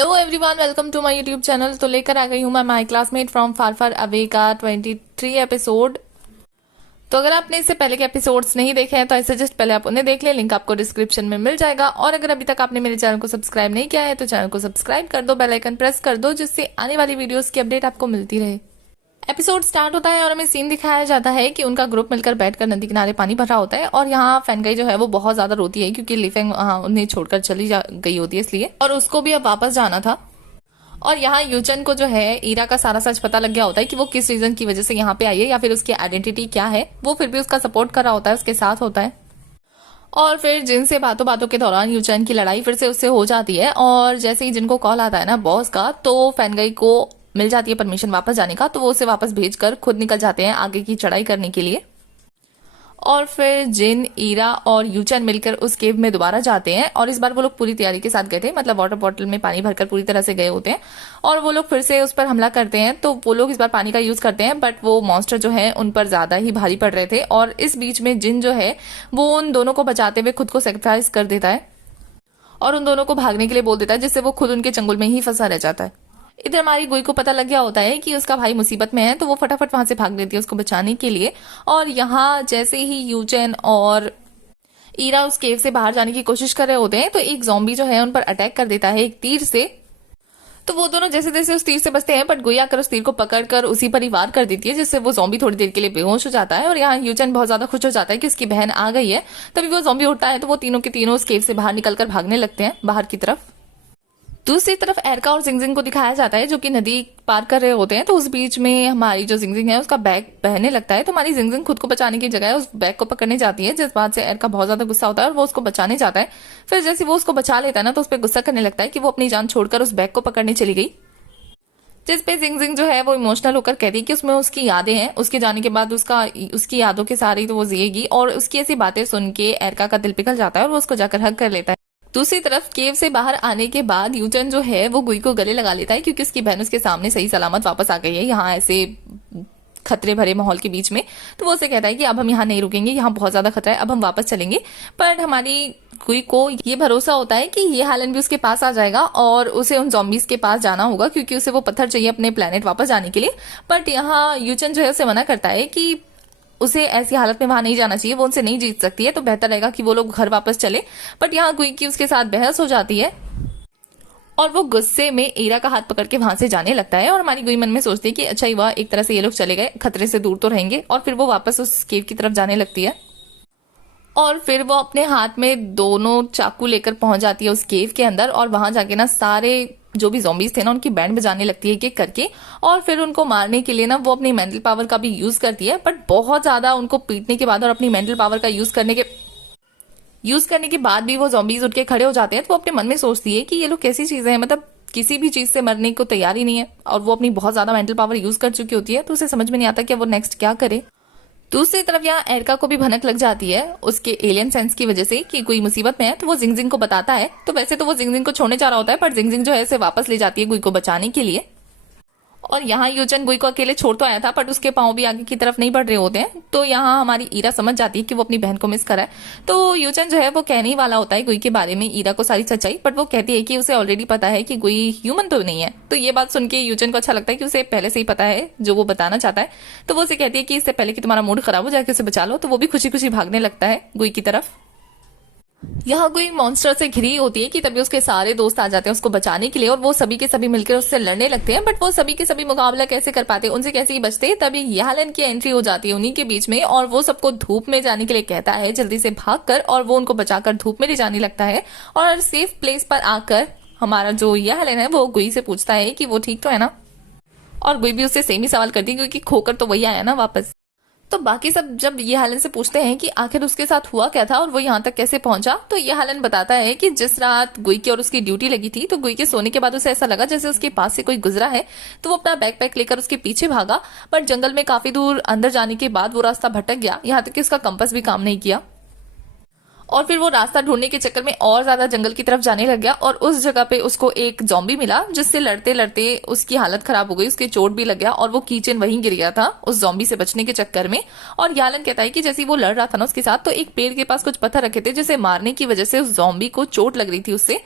Hello everyone, welcome to my YouTube channel. तो लेकर आ गई हूँ मैं my classmate from far far away का 23 एपिसोड। तो अगर आपने इससे पहले के एपिसोड्स नहीं देखे हैं तो आई सजेस्ट पहले आप उन्हें देख लें, लिंक आपको डिस्क्रिप्शन में मिल जाएगा। और अगर अभी तक आपने मेरे चैनल को सब्सक्राइब नहीं किया है तो चैनल को सब्सक्राइब कर दो, बेल आइकन प्रेस कर दो, जिससे आने वाली वीडियोस की अपडेट आपको मिलती रहे। एपिसोड स्टार्ट होता है और हमें सीन दिखाया जाता है कि उनका ग्रुप मिलकर बैठकर नदी किनारे पानी भर रहा होता है और यहाँ फैनगाई जो है वो बहुत ज्यादा रोती है क्योंकि लिफेंग उन्हें छोड़कर चली गई होती है इसलिए, और उसको भी अब वापस जाना था। और यहाँ यूचन को जो है ईरा का सारा सच पता लग गया होता है कि वो किस रीजन की वजह से यहाँ पे आई है या फिर उसकी आइडेंटिटी क्या है। वो फिर भी उसका सपोर्ट कर रहा होता है, उसके साथ होता है। और फिर जिन से बातों बातों के दौरान यूचन की लड़ाई फिर से उससे हो जाती है और जैसे ही जिनको कॉल आता है ना बॉस का, तो फैनगाई को मिल जाती है परमिशन वापस जाने का, तो वो उसे वापस भेजकर खुद निकल जाते हैं आगे की चढ़ाई करने के लिए। और फिर जिन, ईरा और यूचन मिलकर उस केव में दोबारा जाते हैं और इस बार वो लोग पूरी तैयारी के साथ गए थे, मतलब वाटर बॉटल में पानी भरकर पूरी तरह से गए होते हैं। और वो लोग फिर से उस पर हमला करते हैं, तो वो लोग इस बार पानी का यूज करते हैं, बट वो मॉन्स्टर जो है उन पर ज्यादा ही भारी पड़ रहे थे। और इस बीच में जिन जो है वो उन दोनों को बचाते हुए खुद को सेक्रीफाइस कर देता है और उन दोनों को भागने के लिए बोल देता है, जिससे वो खुद उनके चंगुल में ही फंसा रह जाता है। इधर हमारी गुई को पता लग गया होता है कि उसका भाई मुसीबत में है, तो वो फटाफट वहां से भाग लेती है उसको बचाने के लिए। और यहाँ जैसे ही यूचेन और ईरा उस केव से बाहर जाने की कोशिश कर रहे होते हैं तो एक ज़ॉम्बी जो है उन पर अटैक कर देता है एक तीर से। तो वो दोनों जैसे जैसे उस तीर से बचते हैं, बट गुई आकर उस तीर को पकड़कर उसी पर ही वार कर देती है, जिससे वो ज़ॉम्बी थोड़ी देर के लिए बेहोश हो जाता है। और यहाँ यूचन बहुत ज्यादा खुश हो जाता है कि उसकी बहन आ गई है। तभी वो ज़ॉम्बी उठता है तो वो तीनों के तीनों उस केव से बाहर निकलकर भागने लगते हैं बाहर की तरफ। दूसरी तरफ एरका और जिंगजिंग को दिखाया जाता है जो कि नदी पार कर रहे होते हैं। तो उस बीच में हमारी जो जिंगजिंग है उसका बैग बहने लगता है, तो हमारी जिंगजिंग खुद को बचाने की जगह उस बैग को पकड़ने जाती है, जिस बात से एरका बहुत ज्यादा गुस्सा होता है और वो उसको बचाने जाता है। फिर जैसे वो उसको बचा लेता है ना तो उस पर गुस्सा करने लगता है कि वो अपनी जान छोड़कर उस बैग को पकड़ने चली गई, जिसपे जिंगजिंग जो है वो इमोशनल होकर कहती है कि उसमें उसकी यादें हैं, उसके जाने के बाद उसकी यादों के सहारे तो वो जिएगी। और उसकी ऐसी बातें सुन के एरका का दिल पिघल जाता है और वो उसको जाकर हग कर लेता है। दूसरी तरफ केव से बाहर आने के बाद यूचन जो है वो गुई को गले लगा लेता है क्योंकि उसकी बहन उसके सामने सही सलामत वापस आ गई है यहाँ ऐसे खतरे भरे माहौल के बीच में। तो वो उसे कहता है कि अब हम यहाँ नहीं रुकेंगे, यहाँ बहुत ज्यादा खतरा है, अब हम वापस चलेंगे। पर हमारी गुई को ये भरोसा होता है कि ये हालन भी उसके पास आ जाएगा और उसे उन जॉम्बीज के पास जाना होगा क्योंकि उसे वो पत्थर चाहिए अपने प्लेनेट वापस जाने के लिए। बट यहाँ यूचन जो है उसे मना करता है कि उसे ऐसी हालत में वहां नहीं जाना चाहिए, वो उनसे नहीं जीत सकती है, तो बेहतर रहेगा कि वो लोग घर वापस चले। बट यहाँ गुई की उसके साथ बहस हो जाती है और वो गुस्से में ईरा का हाथ पकड़ के वहां से जाने लगता है। और हमारी गुई मन में सोचती है कि अच्छा ही हुआ, एक तरह से ये लोग चले गए, खतरे से दूर तो रहेंगे। और फिर वो वापस उस केव की तरफ जाने लगती है और फिर वो अपने हाथ में दोनों चाकू लेकर पहुंच जाती है उस केव के अंदर और वहां जाके ना सारे जो भी ज़ॉम्बीज थे ना उनकी बैंड बजाने लगती है एक एक करके। और फिर उनको मारने के लिए ना वो अपनी मेंटल पावर का भी यूज करती है, बट बहुत ज्यादा उनको पीटने के बाद और अपनी मेंटल पावर का यूज करने के बाद भी वो ज़ॉम्बीज उठ के खड़े हो जाते हैं। तो वो अपने मन में सोचती है कि ये लोग कैसी चीजें हैं, मतलब किसी भी चीज से मरने को तैयार ही नहीं है और वो अपनी बहुत ज्यादा मेंटल पावर यूज कर चुकी होती है, तो उसे समझ में नहीं आता कि वो नेक्स्ट क्या करे। दूसरी तरफ यहाँ एरका को भी भनक लग जाती है उसके एलियन सेंस की वजह से कि कोई मुसीबत में है, तो वो जिंगजिंग को बताता है। तो वैसे तो वो जिंगजिंग को छोड़ने जा रहा होता है, पर जिंगजिंग जो है इसे वापस ले जाती है गुई को बचाने के लिए। और यहाँ यूचन गुई को अकेले छोड़ तो आया था, बट उसके पांव भी आगे की तरफ नहीं बढ़ रहे होते हैं। तो यहाँ हमारी ईरा समझ जाती है कि वो अपनी बहन को मिस करा है। तो यूचन जो है वो कहने ही वाला होता है गुई के बारे में ईरा को सारी सच्चाई, बट वो कहती है कि उसे ऑलरेडी पता है कि गुई ह्यूमन तो नहीं है। तो ये बात सुन के यूचन को अच्छा लगता है कि उसे पहले से ही पता है जो वो बताना चाहता है। तो वो उसे कहती है कि इससे पहले कि तुम्हारा मूड खराब हो जाके उसे बचा लो। तो वो भी खुशी खुशी भागने लगता है गुई की तरफ। यहाँ कोई मॉन्स्टर से घिरी होती है कि तभी उसके सारे दोस्त आ जाते हैं उसको बचाने के लिए और वो सभी के सभी मिलकर उससे लड़ने लगते हैं। बट वो सभी के सभी मुकाबला कैसे कर पाते हैं, उनसे कैसे ही बचते हैं। तभी यालन की एंट्री हो जाती है उन्हीं के बीच में और वो सबको धूप में जाने के लिए कहता है जल्दी से भागकर, और वो उनको बचाकर धूप में ले जाने लगता है। और सेफ प्लेस पर आकर हमारा जो यालन है वो गुई से पूछता है कि वो ठीक तो है ना, और गुई भी उससे सेम ही सवाल करती है क्योंकि खोकर तो वही आया ना वापस। तो बाकी सब जब ये हालन से पूछते हैं कि आखिर उसके साथ हुआ क्या था और वो यहाँ तक कैसे पहुंचा, तो ये हालन बताता है कि जिस रात गुई की और उसकी ड्यूटी लगी थी, तो गुई के सोने के बाद उसे ऐसा लगा जैसे उसके पास से कोई गुजरा है। तो वो अपना बैकपैक लेकर उसके पीछे भागा, बट जंगल में काफी दूर अंदर जाने के बाद वो रास्ता भटक गया, यहाँ तक कि उसका कंपास भी काम नहीं किया। और फिर वो रास्ता ढूंढने के चक्कर में और ज्यादा जंगल की तरफ जाने लग गया और उस जगह पे उसको एक ज़ॉम्बी मिला जिससे लड़ते लड़ते उसकी हालत खराब हो गई, उसके चोट भी लग गया और वो कीचेन वहीं गिर गया था उस ज़ॉम्बी से बचने के चक्कर में। और यालन कहता है कि जैसे वो लड़ रहा था ना उसके साथ, तो एक पेड़ के पास कुछ पत्थर रखे थे जिसे मारने की वजह से उस ज़ॉम्बी को चोट लग रही थी उससे।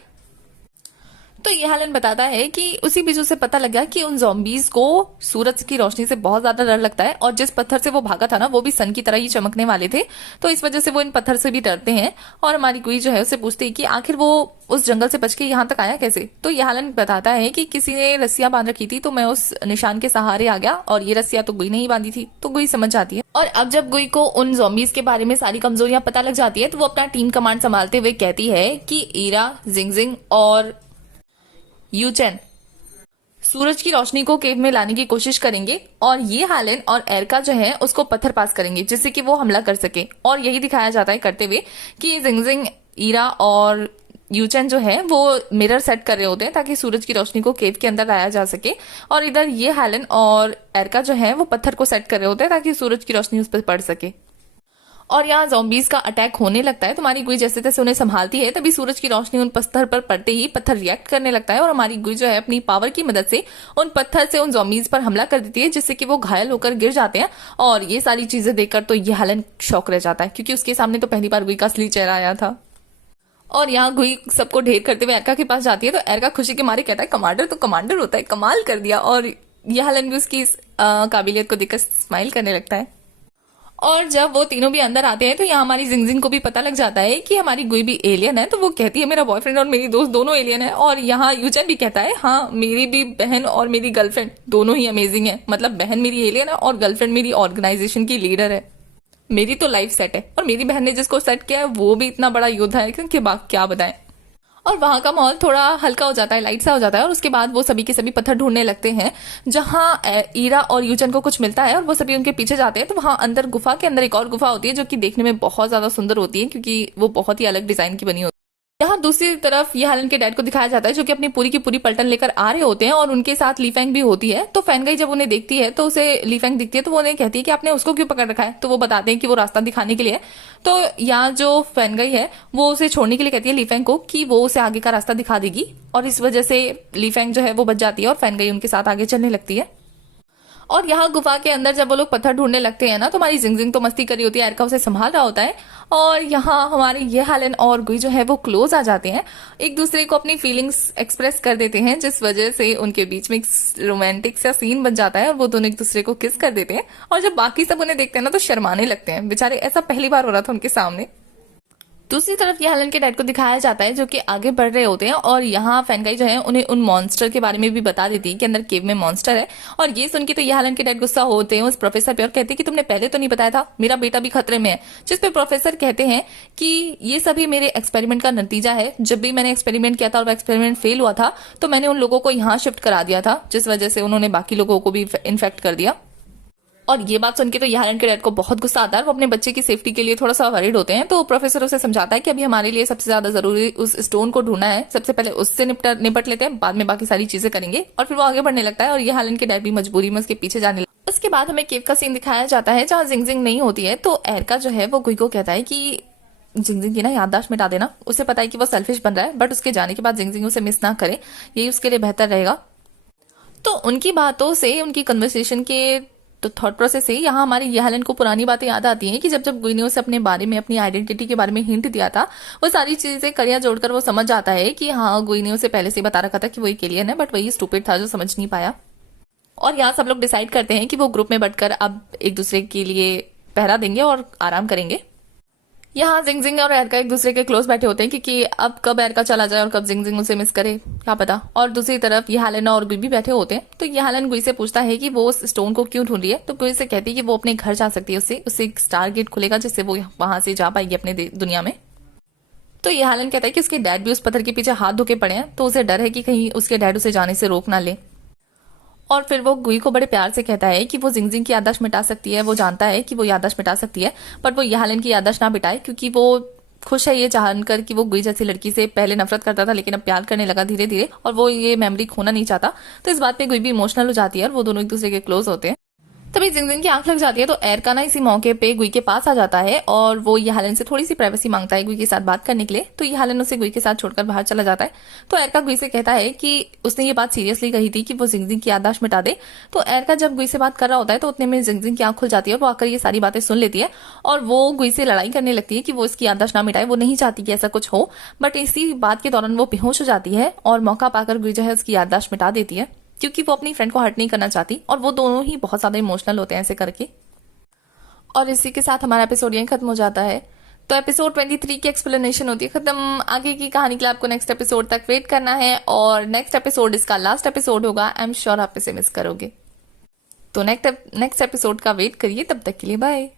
तो ये हालन बताता है कि उसी बीच उसे पता लग गया कि उन ज़ॉम्बीज को सूरज की रोशनी से बहुत ज्यादा डर लगता है, और जिस पत्थर से वो भागा था ना वो भी सन की तरह ही चमकने वाले थे, तो इस वजह से वो इन पत्थर से भी डरते हैं। और हमारी गुई जो है उसे पूछती है कि आखिर वो उस जंगल से बच के यहाँ तक आया कैसे। तो ये हालन बताता है कि किसी ने रस्सियां बांध रखी थी, तो मैं उस निशान के सहारे आ गया, और ये रस्सियां तो गुई ने ही बांधी थी। तो गुई समझ जाती है, और अब जब गुई को उन ज़ॉम्बीज के बारे में सारी कमजोरियां पता लग जाती है तो वो अपना टीम कमांड संभालते हुए कहती है कि ईरा, जिंगजिंग और यूचेन सूरज की रोशनी को केव में लाने की कोशिश करेंगे, और ये हालन और एरका जो है उसको पत्थर पास करेंगे जिससे कि वो हमला कर सके। और यही दिखाया जाता है करते हुए कि जिंगजिंग, ईरा और यूचेन जो है वो मिरर सेट कर रहे होते हैं ताकि सूरज की रोशनी को केव के अंदर लाया जा सके, और इधर ये हालन और एरका जो है वो पत्थर को सेट कर रहे होते हैं ताकि सूरज की रोशनी उस पर पड़ सके। और यहाँ ज़ॉम्बीज का अटैक होने लगता है तो हमारी गुई जैसे तैसे उन्हें संभालती है, तभी सूरज की रोशनी उन पत्थर पर पड़ते ही पत्थर रिएक्ट करने लगता है, और हमारी गुई जो है अपनी पावर की मदद से उन पत्थर से उन ज़ॉम्बीज पर हमला कर देती है जिससे कि वो घायल होकर गिर जाते हैं। और ये सारी चीजें देखकर तो ये हालन शौक रह जाता है क्योंकि उसके सामने तो पहली बार गुई का असली चेहरा आया था। और यहाँ गुई सबको ढेर करते हुए एरका के पास जाती है तो एरका खुशी के मारे कहता है कमांडर तो कमांडर होता है, कमाल कर दिया। और यह हालन भी उसकी इस काबिलियत को देखकर स्माइल करने लगता है। और जब वो तीनों भी अंदर आते हैं तो यहाँ हमारी जिंगजिंग को भी पता लग जाता है कि हमारी गुई भी एलियन है, तो वो कहती है मेरा बॉयफ्रेंड और मेरी दोस्त दोनों एलियन है। और यहाँ यूचन भी कहता है हाँ मेरी भी बहन और मेरी गर्लफ्रेंड दोनों ही अमेजिंग है, मतलब बहन मेरी एलियन है और गर्लफ्रेंड मेरी ऑर्गेनाइजेशन की लीडर है, मेरी तो लाइफ सेट है। और मेरी बहन ने जिसको सेट किया है वो भी इतना बड़ा योद्धा है कि क्या बताएं। और वहां का माहौल थोड़ा हल्का हो जाता है, लाइट सा हो जाता है, और उसके बाद वो सभी के सभी पत्थर ढूंढने लगते हैं जहां ईरा और यूचन को कुछ मिलता है और वो सभी उनके पीछे जाते हैं। तो वहां अंदर गुफा के अंदर एक और गुफा होती है जो कि देखने में बहुत ज्यादा सुंदर होती है क्योंकि वो बहुत ही अलग डिजाइन की बनी होती है। यहाँ दूसरी तरफ ये हालन के डैड को दिखाया जाता है जो कि अपनी पूरी की पूरी पलटन लेकर आ रहे होते हैं, और उनके साथ लीफेंग भी होती है। तो फैनगाई जब उन्हें देखती है तो उसे लीफेंग दिखती है, तो वो उन्हें कहती है कि आपने उसको क्यों पकड़ रखा है। तो वो बताते हैं कि वो रास्ता दिखाने के लिए। तो यहाँ जो फैनगाई है वो उसे छोड़ने के लिए कहती है लीफेंग को कि वो उसे आगे का रास्ता दिखा देगी, और इस वजह से लीफेंग जो है वो बच जाती है और फैनगाई उनके साथ आगे चलने लगती है। और यहाँ गुफा के अंदर जब वो लोग पत्थर ढूंढने लगते हैं ना तो हमारी जिंगजिंग तो मस्ती करी होती है, एरका उसे संभाल रहा होता है, और यहाँ हमारे ये हालन और गुई जो है वो क्लोज आ जाते हैं, एक दूसरे को अपनी फीलिंग्स एक्सप्रेस कर देते हैं, जिस वजह से उनके बीच में एक रोमांटिक सा सीन बन जाता है और वो दोनों एक दूसरे को किस कर देते हैं। और जब बाकी सब उन्हें देखते हैं ना तो शर्माने लगते हैं बेचारे, ऐसा पहली बार हो रहा था उनके सामने। दूसरी तरफ ये हालन के डैड को दिखाया जाता है जो कि आगे बढ़ रहे होते हैं, और यहाँ फैनगाई जो है उन्हें उन मॉन्स्टर के बारे में भी बता देती है कि अंदर केव में मॉन्स्टर है। और ये सुन के तो ये हालन के डैड गुस्सा होते हैं उस प्रोफेसर पे और कहते हैं कि तुमने पहले तो नहीं बताया था, मेरा बेटा भी खतरे में है। जिस पे प्रोफेसर कहते हैं कि ये सभी मेरे एक्सपेरिमेंट का नतीजा है, जब भी मैंने एक्सपेरिमेंट किया था और वो एक्सपेरिमेंट फेल हुआ था तो मैंने उन लोगों को यहाँ शिफ्ट करा दिया था, जिस वजह से उन्होंने बाकी लोगों को भी इन्फेक्ट कर दिया। और ये बात सुन के तो यारन के डैड को बहुत गुस्सा आता है, वो अपने बच्चे की सेफ्टी के लिए थोड़ा सा वरीड होते हैं। तो प्रोफेसर उसे समझाता है कि अभी हमारे लिए सबसे ज्यादा जरूरी उस स्टोन को ढूंढना है, सबसे पहले उससे निपट लेते हैं, बाद में बाकी सारी चीजें करेंगे। और फिर वो आगे बढ़ने लगता है और ये हालन के डैड भी मजबूरी में उसके पीछे जाने लगता है। उसके बाद हमें केव का सीन दिखाया जाता है जहाँ जिंगजिंग नहीं होती है। तो एरका जो है वो गुई को कहता है कि जिंगजिंग की ना याददाश्त मिटा देना। उसे पता है कि वो सेल्फिश बन रहा है, बट उसके जाने के बाद जिंगजिंग उसे मिस ना करे, यही उसके लिए बेहतर रहेगा। तो उनकी बातों से, उनकी कन्वर्सेशन के तो थॉट प्रोसेस से यहाँ हमारी यहलन को पुरानी बातें याद आती हैं कि जब जब गुई ने उसे अपने बारे में, अपनी आइडेंटिटी के बारे में हिंट दिया था, वो सारी चीजें करिया जोड़कर वो समझ जाता है कि हाँ गुई ने उसे पहले से बता रखा था कि वो एक एलियन है, बट वही स्टूपिड था जो समझ नहीं पाया। और यहाँ सब लोग डिसाइड करते हैं कि वो ग्रुप में बटकर अब एक दूसरे के लिए पहरा देंगे और आराम करेंगे। यहाँ जिंगजिंग और एरका एक दूसरे के क्लोज बैठे होते हैं क्योंकि अब कब एरका चला जाए और कब जिंगजिंग उसे मिस करे क्या पता। और दूसरी तरफ ये हालन और गुई भी बैठे होते हैं। तो ये हालन गुई से पूछता है कि वो उस स्टोन को क्यों ढूंढ रही है। तो गुई से कहती है कि वो अपने घर जा सकती है, उससे एक स्टार गेट खुलेगा जिससे वो वहां से जा पाएगी अपने दुनिया में। तो ये हालन कहता है कि उसके डैड भी उस पत्थर के पीछे हाथ धो के पड़े हैं, तो उसे डर है कि कहीं उसके डैड उसे जाने से रोक ना ले। और फिर वो गुई को बड़े प्यार से कहता है कि वो जिंगजिंग की याददाश्त मिटा सकती है, वो जानता है कि वो याददाश्त मिटा सकती है, बट वो यहालन की याददाश्त ना मिटाए क्योंकि वो खुश है ये जानकर कि वो गुई जैसी लड़की से पहले नफरत करता था लेकिन अब प्यार करने लगा धीरे धीरे, और वो ये मेमोरी खोना नहीं चाहता। तो इस बात पे गुई भी इमोशनल हो जाती है और वो दोनों एक दूसरे के क्लोज होते हैं। तभी जिंगजिंग की आंख लग जाती है तो एरका ना इसी मौके पे गुई के पास आ जाता है और वो यहालन से थोड़ी सी प्राइवेसी मांगता है गुई के साथ बात करने के लिए। तो यहालन उसे गुई के साथ छोड़कर बाहर चला जाता है। तो एरका गुई से कहता है कि उसने ये बात सीरियसली कही थी कि वो जिंगजिंग की याददाश्त मिटा दे। तो एरका जब गुई से बात कर रहा होता है तो उतने में जिंगजिंग की आंख खुल जाती है और वो आकर ये सारी बातें सुन लेती है और वो गुई से लड़ाई करने लगती है कि वो इसकी याददाश्त ना मिटाए, वो नहीं चाहती कि ऐसा कुछ हो। बट इसी बात के दौरान वो बेहोश हो जाती है और मौका पाकर गुई जो है उसकी याददाश्त मिटा देती है क्योंकि वो अपनी फ्रेंड को हर्ट नहीं करना चाहती और वो दोनों ही बहुत ज्यादा इमोशनल होते हैं ऐसे करके। और इसी के साथ हमारा एपिसोड यहीं खत्म हो जाता है। तो एपिसोड 23 की एक्सप्लेनेशन होती है खत्म। आगे की कहानी के लिए आपको नेक्स्ट एपिसोड तक वेट करना है और नेक्स्ट एपिसोड इसका लास्ट एपिसोड होगा। आई एम श्योर आप इसे मिस करोगे। तो नेक्स्ट एपिसोड का वेट करिए, तब तक के लिए बाय।